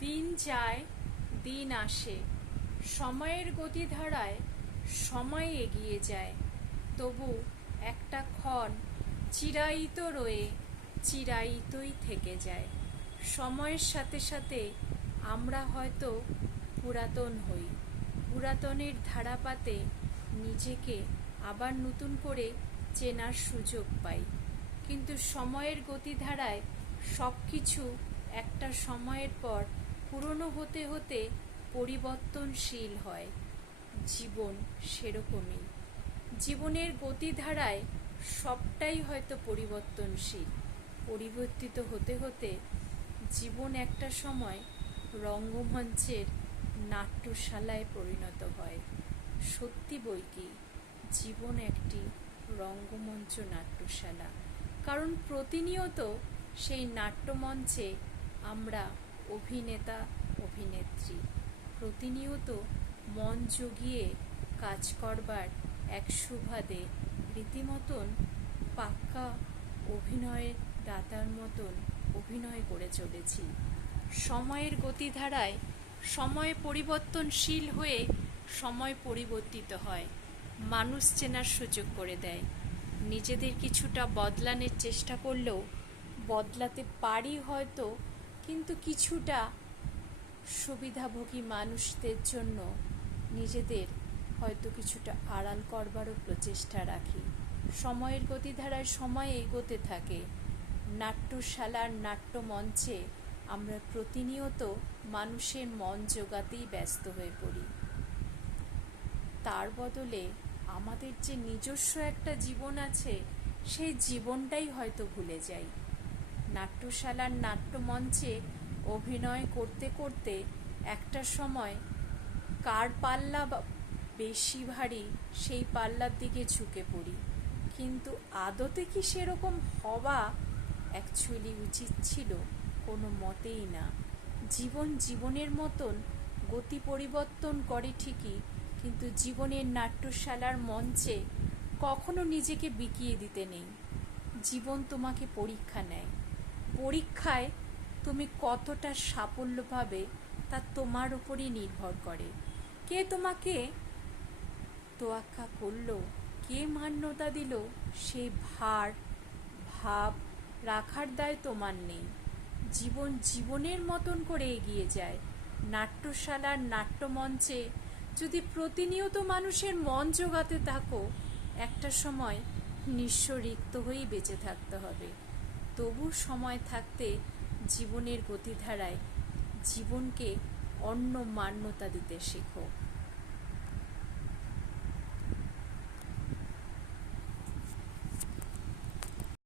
দিন যায়, দিন আসে, সময়ের গতিধারায় সময় এগিয়ে যায়, তবু একটা ক্ষণ চিরায়িত রয়ে চিরায়িতই থেকে যায়। সময়ের সাথে সাথে আমরা হয়তো পুরাতন হই, পুরাতনের ধারাপাতে নিজেকে আবার নতুন করে চেনার সুযোগ পাই। কিন্তু সময়ের গতিধারায় সব কিছু একটা সময়ের পর পুরনো হতে হতে পরিবর্তনশীল হয়। জীবন সেরকমই। জীবনের গতিধারায় সবটাই হয়তো পরিবর্তনশীল। পরিবর্তিত হতে হতে জীবন একটা সময় রঙ্গমঞ্চের নাট্যশালায় পরিণত হয়। সত্যি বই কি, জীবন একটি রঙ্গমঞ্চ নাট্যশালা। কারণ প্রতিনিয়ত সেই নাট্যমঞ্চে আমরা অভিনেতা অভিনেত্রী, প্রতিনিয়ত মন জুগিয়ে কাজ করবার এক সুবাদে রীতিমতন পাক্কা অভিনয়ের দাতার মতন অভিনয় করে চলেছি। সময়ের গতিধারায় সময় পরিবর্তনশীল হয়ে সময় পরিবর্তিত হয়, মানুষ চেনার সুযোগ করে দেয়। নিজেদের কিছুটা বদলানোর চেষ্টা করলেও বদলাতে পারি হয়তো, কিন্তু কিছুটা সুবিধাভোগী মানুষদের জন্য নিজেদের হয়তো কিছুটা আড়াল করবারও প্রচেষ্টা রাখি। সময়ের গতিধারায় সময় এগোতে থাকে। নাট্যশালার নাট্যমঞ্চে আমরা প্রতিনিয়ত মানুষের মন জোগাতেই ব্যস্ত হয়ে পড়ি। তার বদলে আমাদের যে নিজস্ব একটা জীবন আছে, সেই জীবনটাই হয়তো ভুলে যাই। নাট্যশালার নাট্যমঞ্চে অভিনয় করতে করতে একটা সময় কার পাল্লা বেশি ভারী সেই পাল্লার দিকে ঝুঁকে পড়ি। কিন্তু আদতে কি সেরকম হওয়া অ্যাকচুয়ালি উচিত ছিল? কোনো মতেই না। জীবন জীবনের মতন গতি পরিবর্তন করে ঠিকই, কিন্তু জীবনের নাট্যশালার মঞ্চে কখনো নিজেকে বিকিয়ে দিতে নেই। জীবন তোমাকে পরীক্ষা নেয়। পরীক্ষায় তুমি কতটা সাফল্য পাবে তা তোমার উপরই নির্ভর করে। কে তোমাকে তোয়াক্কা করলো, কে মান্যতা দিল, সেই ভাব রাখার দায় তোমার নেই। জীবন জীবনের মতন করে এগিয়ে যায়। নাট্যশালার নাট্যমঞ্চে যদি প্রতিনিয়ত মানুষের মন জোগাতে থাকো, একটা সময় নিঃস্ব রিক্ত হয়েই বেঁচে থাকতে হবে। তবু সময় থাকতে জীবনের গতিধারায় জীবনকে অন্য মান্যতা দিতে শেখো।